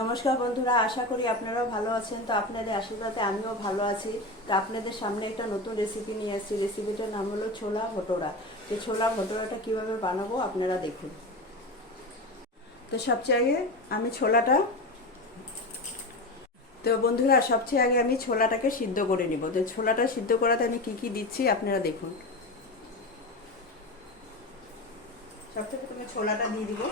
নমস্কার বন্ধুরা, আশা করি আপনারাও ভালো আছেন। তো আপনাদের আশীর্বাদে আমিও ভালো আছি। তো আপনাদের সামনে একটা নতুন রেসিপি নিয়ে আসছি। রেসিপিটার নাম হলো ছোলা ভটোরা। তো ছোলা ভটোরাটা কীভাবে বানাবো আপনারা দেখুন। তো সবচেয়ে আগে আমি ছোলাটা তো বন্ধুরা সবচেয়ে আগে আমি ছোলাটাকে সিদ্ধ করে নিব। তো ছোলাটা সিদ্ধ করাতে আমি কি কি দিচ্ছি আপনারা দেখুন। সবচেয়ে প্রথমে ছোলাটা দিয়ে দিব।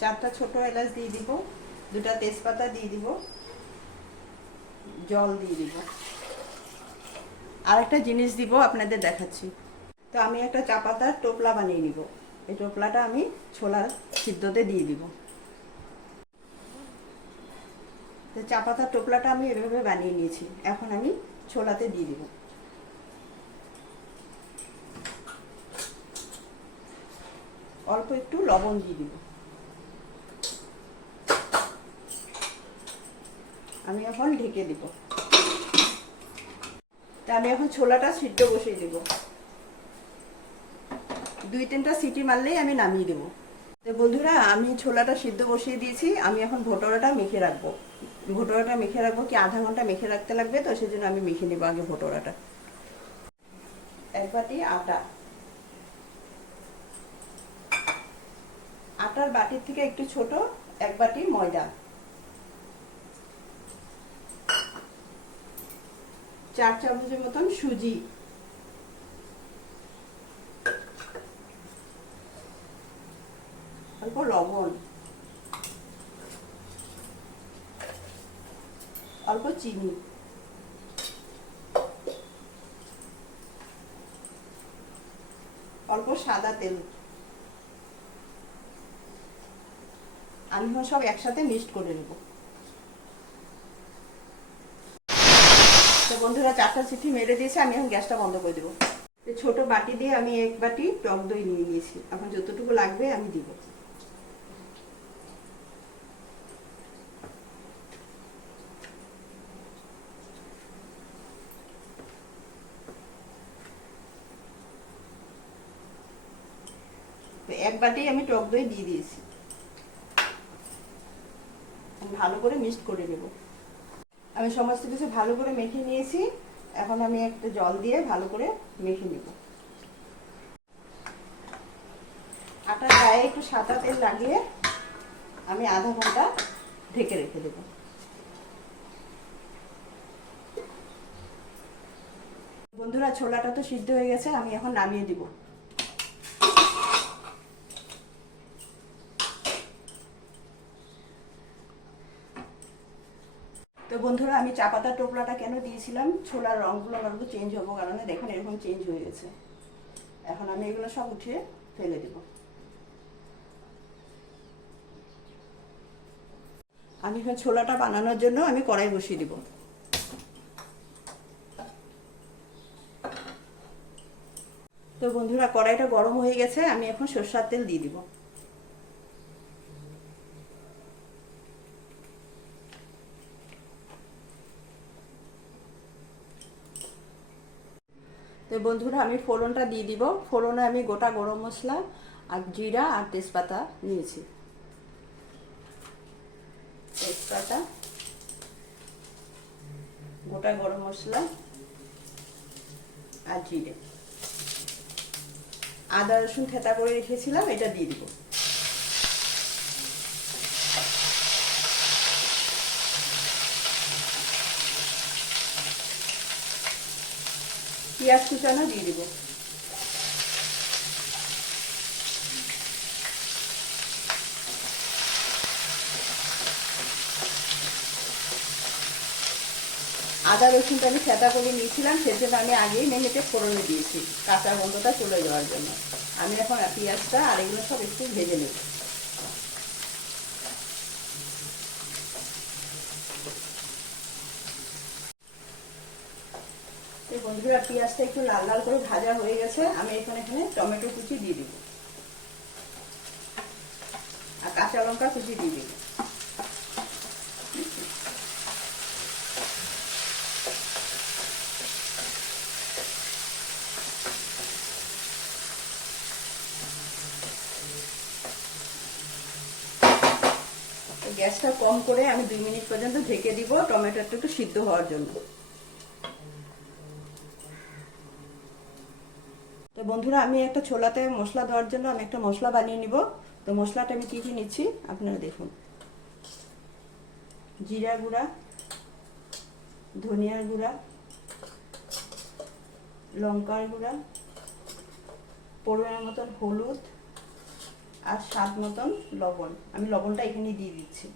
চারটা ছোট এলাচ দিয়ে দিব, দুটা তেজপাতা দিয়ে দিব, জল দিয়ে দিব। আর একটা জিনিস দিব আপনাদের দেখাচ্ছি। তো আমি একটা চা পাতার টোপলা বানিয়ে নিব। এই টোপলাটা আমি ছোলার সিদ্ধতে দিয়ে দিব। তো চা পাতার টোপলাটা আমি এভাবে বানিয়ে নিয়েছি। এখন আমি ছোলাতে দিয়ে দিব। অল্প একটু লবণ দিয়ে দিব। আমি এখন ঢেকে দিব। তা আমি এখন ছোলাটা সিদ্ধ বসিয়ে দেব। 2-3টা সিটি মারলেই আমি নামিয়ে দেব। তো বন্ধুরা আমি ছোলাটা সিদ্ধ বসিয়ে দিয়েছি। আমি এখন ভটোরাটা মেখে রাখবো। ভটোরাটা মেখে রাখবো কি আধা ঘন্টা মেখে রাখতে লাগবে, তো সেজন্য আমি মেখে নেবো আগে ভটোরাটা। 1 বাটি আটা। আটার বাটির থেকে একটু ছোট 1 বাটি ময়দা, 4 চামচের মতন সুজি, অল্প লবণ, অল্প চিনি, অল্প সাদা তেল। আমি সব একসাথে মিক্সড করে নেব। তো বন্ধুরা 4টা সিটি মেরে দিয়েছে, আমি এখন গ্যাসটা বন্ধ করে দেবো। ছোট বাটি দিয়ে আমি 1 বাটি টক দই নিয়ে নিয়েছি। এখন যতটুকু লাগবে আমি দিব। তো 1 বাটি আমি টক দই দিয়ে দিয়েছি। ভালো করে মিক্সড করে নেব। আমি সমস্ত কিছু ভালো করে মেখে নিয়েছি। এখন আমি একটা জল দিয়ে ভালো করে মেখে নেব। আটার গায়ে একটু সাদা তেল লাগিয়ে আমি আধা ঘন্টা ঢেকে রেখে দেব। বন্ধুরা ছোলাটা তো সিদ্ধ হয়ে গেছে, আমি এখন নামিয়ে দিব। তো বন্ধুরা আমি চা পাতার টোপলাটা কেন দিয়েছিলাম, ছোলার রঙগুলো অল্প চেঞ্জ হবো কারণে দেখুন এরকম চেঞ্জ হয়ে গেছে। এখন আমি এগুলো সব উঠিয়ে ফেলে দেব। আমি এখন ছোলাটা বানানোর জন্য আমি কড়াই বসিয়ে দিব। তো বন্ধুরা কড়াইটা গরম হয়ে গেছে, আমি এখন সরষের তেল দিয়ে দিব। তো বন্ধুরা আমি ফোড়নটা দিয়ে দিব। ফোড়নে আমি গোটা গরম মশলা আর জিরা আর তেজপাতা নিয়েছি। তেজপাতা, গোটা গরম মশলা আর জিরে, আদা রসুন থেঁতা করে রেখেছিলাম, এটা দিয়ে দিব। পেঁয়াজ কুচানো দিয়ে দিব। আদা রসুনটা আমি থেঁতা করে নিয়েছিলাম, সেজন্য আমি আগেই মেখে ফোড়নে দিয়েছি কাঁচা গন্ধটা চলে যাওয়ার জন্য। আমি এখন পেঁয়াজটা আর এগুলো সব একটু ভেজে নেব। বন্ধুরা পেঁয়াজটা একটু লাল লাল করে ভাজা হয়ে গেছে, আমি এখানে টমেটো কুচি দিয়ে দিব আর কাঁচা লঙ্কা কুচি দিয়ে দিব। গ্যাসটা কম করে আমি 2 মিনিট পর্যন্ত ঢেকে দিব টমেটোটা একটু সিদ্ধ হওয়ার জন্য। তো বন্ধুরা, আমি একটা ছোলাতে মশলা দেওয়ার জন্য আমি একটা মশলা বানিয়ে নিব। তো মশলাটা আমি কি কি নিচ্ছি আপনারা দেখুন। জিরা গুঁড়া, ধনিয়ার গুঁড়া, লঙ্কার গুঁড়া, পরিমাণ মতন হলুদ আর স্বাদ মতন লবণ। আমি লবণটা এখানে দিয়ে দিচ্ছি।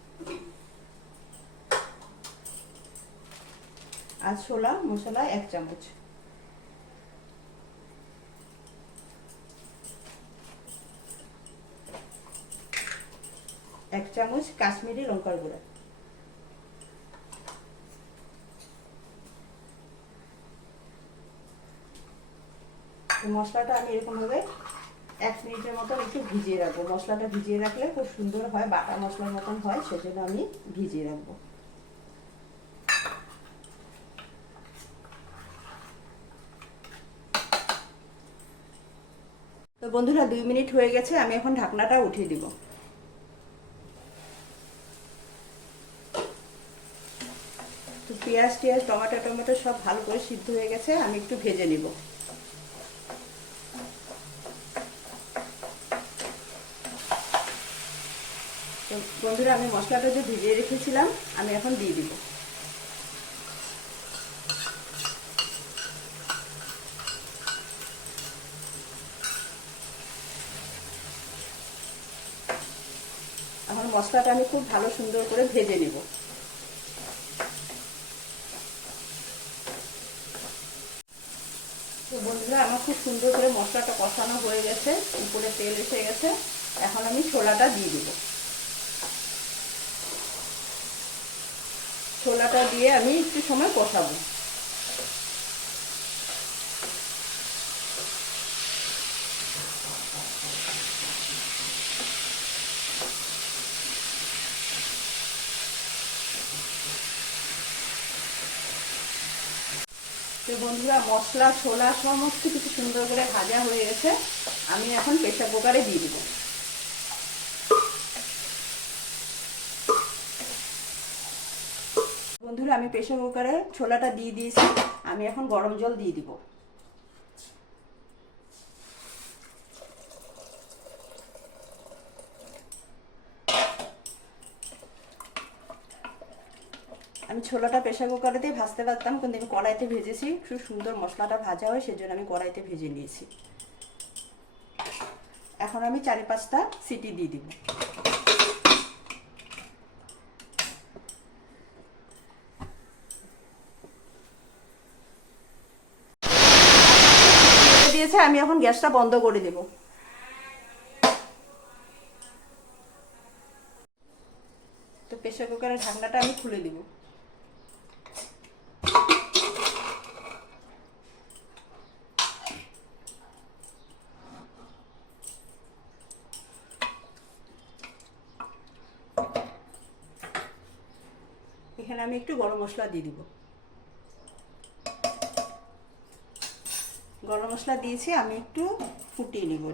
আর ছোলা মশলা 1 চামচ। এক চামচ কাশ্মীরি লঙ্কার গুঁড়া। মশলাটা আমি এরকম ভাবে 1 মিনিটের মতন একটু ভিজিয়ে রাখবো। মশলাটা ভিজিয়ে রাখলে খুব সুন্দর হয়, বাটা মশলার মতন হয়, সেজন্য আমি ভিজিয়ে রাখবো। তো বন্ধুরা, 2 মিনিট হয়ে গেছে, আমি এখন ঢাকনাটা উঠিয়ে দিব। তো পেঁয়াজ টিয়াজ টমেটো সব ভালো করে সিদ্ধ হয়ে গেছে, আমি একটু ভেজে নিব। তো বন্ধুরা, আমি মশলাটা যে ভিজিয়ে রেখেছিলাম আমি এখন দিয়ে দিব। এখন মশলাটা আমি খুব ভালো সুন্দর করে ভেজে নিব। তো বন্ধুরা, আমার খুব সুন্দর করে মশলাটা কষানো হয়ে গেছে, উপরে তেল এসে গেছে। এখন আমি ছোলাটা দিয়ে দিব। ছোলাটা দিয়ে আমি একটু সময় কষাবো। তো বন্ধুরা, মশলা ছোলা সমস্ত কিছু সুন্দর করে ভাজা হয়ে গেছে, আমি এখন প্রেসার কুকারে দিয়ে দিব। বন্ধুরা, আমি প্রেসার কুকারে ছোলাটা দিয়ে দিয়েছি, আমি এখন গরম জল দিয়ে দিব। আমি ছোলাটা প্রেসার কুকারে দিয়ে ভাজতে পারতাম, কিন্তু আমি কড়াইতে ভেজেছি, খুব সুন্দর মশলাটা ভাজা হয়, সেজন্য আমি কড়াইতে ভেজে নিয়েছি। এখন আমি 4-5টা সিটি দিয়ে দিব। দিয়েছে, আমি এখন গ্যাসটা বন্ধ করে দেব। তো প্রেসার কুকারের ঢাকনাটা আমি খুলে দিব। এখানে আমি একটু গরম মশলা দিয়ে দিব। গরম মশলা দিয়েছি, আমি একটু ফুটিয়ে নিব।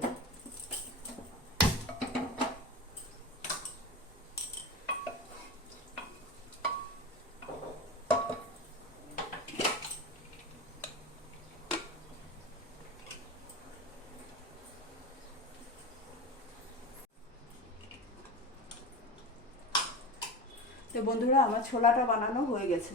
তো বন্ধুরা, আমার ছোলাটা বানানো হয়ে গেছে।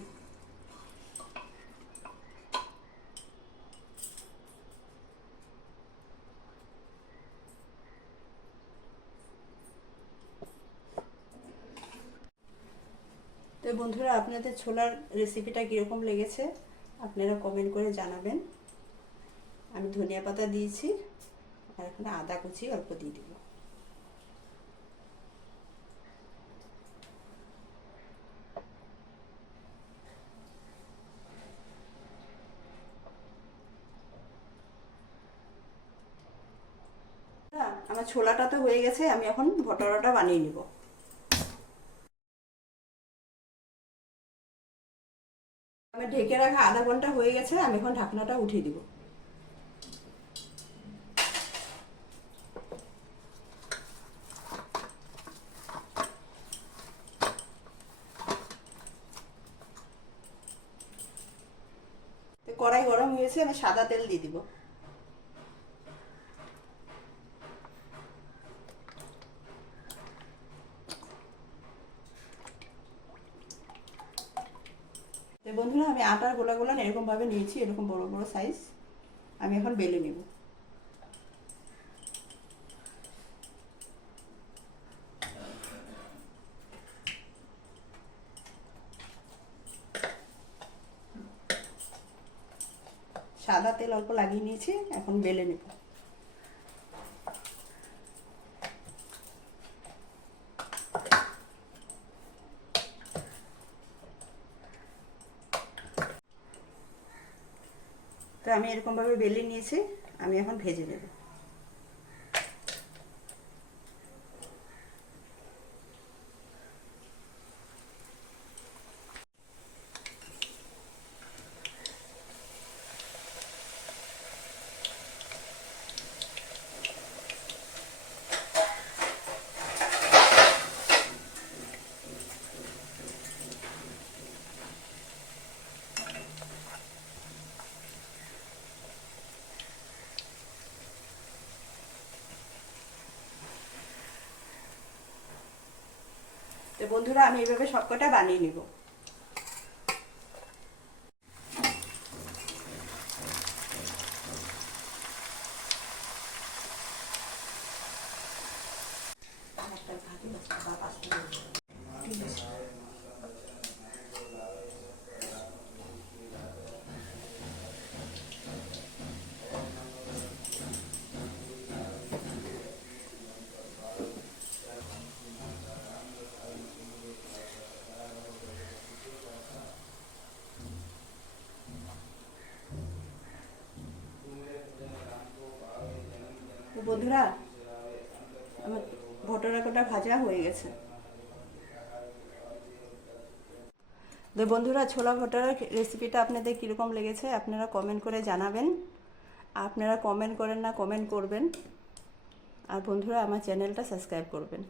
তো বন্ধুরা, আপনাদের ছোলার রেসিপিটা কীরকম লেগেছে আপনারা কমেন্ট করে জানাবেন। আমি ধনিয়া পাতা দিয়েছি, আর এখানে আদা কুচি অল্প দিয়ে দিব। আমার ছোলাটা তো হয়ে গেছে, আমি এখন ভটোরাটা বানিয়ে নিব। আমি ঢেকে রাখা আধা ঘন্টা হয়ে গেছে, আমি এখন ঢাকনাটা উঠিয়ে দিব। কড়াই গরম হয়েছে, আমি সাদা তেল দিয়ে দিব। তো বন্ধুরা, আমি আটার গোলাগুলো এরকমভাবে নিয়েছি, এরকম বড় বড় সাইজ। আমি এখন বেলে নেব। সাদা তেল অল্প লাগিয়ে নিয়েছি, এখন বেলে নেব। তো আমি এরকমভাবে বেলে নিয়েছি, আমি এখন ভেজে নেব। তো বন্ধুরা, আমি এইভাবে সবকটা বানিয়ে নিব। তো বন্ধুরা, আমার ভটোরা কোটা ভাজা হয়ে গেছে। তো বন্ধুরা, ছোলা ভটোরা রেসিপিটা আপনাদের কীরকম লেগেছে আপনারা কমেন্ট করে জানাবেন। আপনারা কমেন্ট করেন না, কমেন্ট করবেন। আর বন্ধুরা, আমার চ্যানেলটা সাবস্ক্রাইব করবেন।